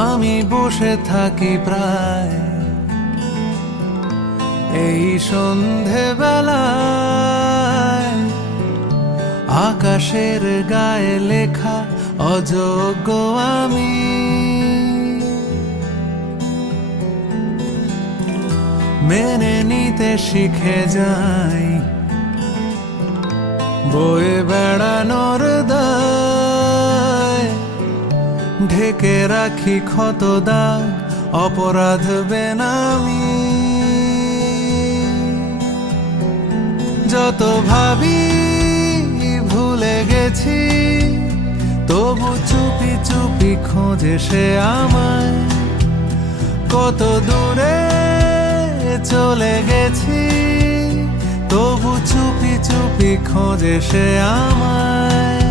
আমি বসে থাকি প্রায় এই সন্ধেবেলায়, আকাশের গায়ে লেখা অযোগ্য আমি। মেনে নিতে শিখে যাই বয়ে বেড়ানোর দায়, ঢেকে রাখি ক্ষত দাগ অপরাধ বেনামি। যত ভাবি ভুলে গেছি, তবু চুপি চুপি খোঁজে সে আমায়। কত দূরে চলে গেছি, তবু চুপি চুপি খোঁজে সে আমায়।